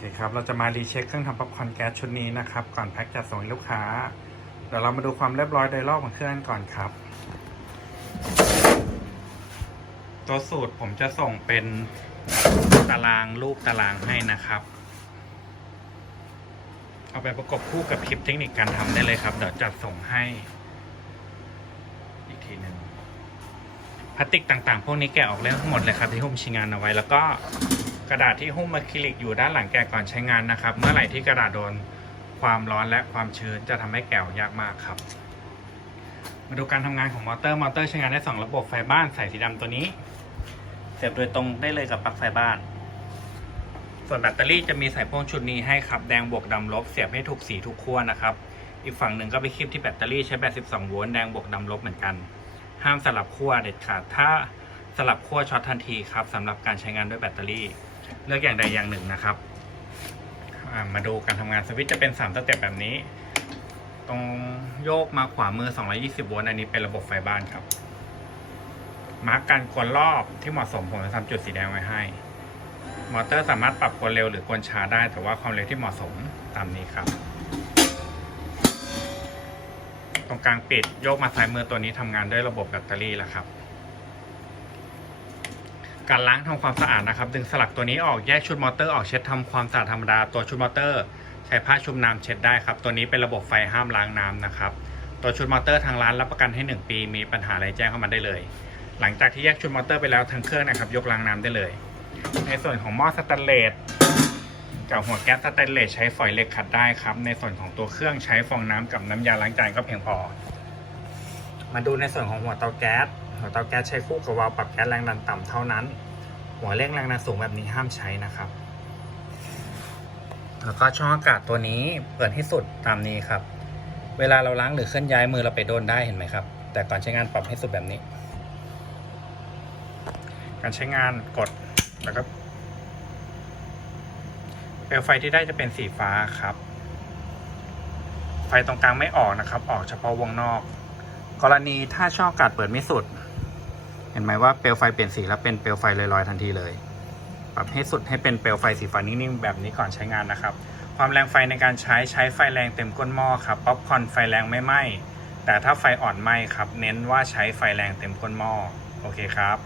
เคครับ เราจะมารีเช็คเครื่องทำป๊อปคอร์นแก๊สชุดนี้นะครับ ก่อนแพ็คจัดส่งให้ลูกค้า เดี๋ยวเรามาดูความเรียบร้อยโดยรอบของเครื่องก่อนครับ ตัวสูตรผมจะส่งเป็นตารางรูปตารางให้นะครับ เอาไปประกบคู่กับคลิปเทคนิคการทำได้เลยครับ เดี๋ยวจัดส่งให้ อีกทีหนึ่งพลาสติกต่างๆ พวกนี้แกะออกแล้วทั้งหมดเลยครับที่ห่มชิ้นงานเอาไว้แล้วก็ กระดาษที่หุ้มอะคริลิกอยู่ด้านหลังแกะก่อนใช้งานนะครับ เมื่อไหร่ที่กระดาษโดนความร้อนและความชื้นจะทำให้แกะอยากมากครับ มาดูการทำงานของมอเตอร์มอเตอร์ใช้งานได้ 2 ระบบไฟบ้านใส่สีดำตัวนี้ เสียบโดยตรงได้เลยกับปลั๊กไฟบ้าน ส่วนแบตเตอรี่จะมีใส่พ่วงชุดนี้ให้ครับแดงบวกดำลบเสียบให้ถูกสีทุกขั้วนะครับอีกฝั่งหนึ่งก็ไปคลิปที่แบตเตอรี่ใช้แบต 12 โวลต์แดงบวกดำลบเหมือนกัน ห้ามสลับขั้วเด็ดขาด ถ้า สลับขั้วช็อตทันทีครับสำหรับการใช้งานด้วยแบตเตอรี่ เลือกอย่างใดอย่างหนึ่งนะครับมาดูการทำงานสวิตช์จะเป็น3สเต็ปแบบนี้ ตรงโยกมาขวามือ 220 โวลต์อันนี้เป็นระบบไฟบ้านครับ มาร์กการกวนรอบที่เหมาะสมผมจะทำจุดสีแดงไว้ให้ มอเตอร์สามารถปรับกวนเร็วหรือกวนช้าได้ แต่ว่าความเร็วที่เหมาะสมตามนี้ครับ ตรงกลางปิดโยกมาซ้ายมือตัวนี้ทำงานด้วยระบบแบตเตอรี่แล้วครับ การล้างทำความสะอาดนะครับ ดึงสลักตัวนี้ออกแยกชุดมอเตอร์ออกเช็ดทำความสะอาดธรรมดาตัวชุดมอเตอร์ ใช้ผ้าชุบน้ำเช็ดได้ครับ ตัวนี้เป็นระบบไฟห้ามล้างน้ำนะครับ ตัวชุดมอเตอร์ทางร้านรับประกันให้ 1 ปี มีปัญหาอะไรแจ้งเข้ามาได้เลย หลังจากที่แยกชุดมอเตอร์ไปแล้วทั้งเครื่องนะครับ ยกล้างน้ำได้เลย ในส่วนของหม้อสแตนเลสกับหัวแก๊สสแตนเลสใช้ฝอยเหล็กขัดได้ครับ ในส่วนของตัวเครื่องใช้ฟองน้ำกับน้ำยาล้างจานก็เพียงพอ มาดูในส่วนของหัวเตาแก๊ส หัวเตาแก๊สใช้คู่กับวาล์วปรับแก๊สแรงดันต่ำเท่านั้น หัวเร่งแรงดันสูงแบบนี้ห้ามใช้นะครับ แล้วก็ช่องอากาศตัวนี้เปิดให้สุดตามนี้ครับ เวลาเราล้างหรือเคลื่อนย้ายมือเราไปโดนได้เห็นไหมครับ แต่ก่อนใช้งานปรับให้สุดแบบนี้ การใช้งานกดแล้วก็เปลวไฟที่ได้จะเป็นสีฟ้าครับ ไฟตรงกลางไม่ออกนะครับ ออกเฉพาะวงนอกกรณีถ้าช่องอากาศเปิดไม่สุด เห็นไหมว่าเปลวไฟเปลี่ยนสีแล้วเป็นเปลวไฟลอยๆทันทีเลย ปรับให้สุดให้เป็นเปลวไฟสีฟ้านิ่งๆแบบนี้ก่อนใช้งานนะครับ ความแรงไฟในการใช้ใช้ไฟแรงเต็มก้นหม้อครับป๊อปคอนไฟแรงไม่ไหม้แต่ถ้าไฟอ่อนไหม้ครับ เน้นว่าใช้ไฟแรงเต็มก้นหม้อโอเคครับ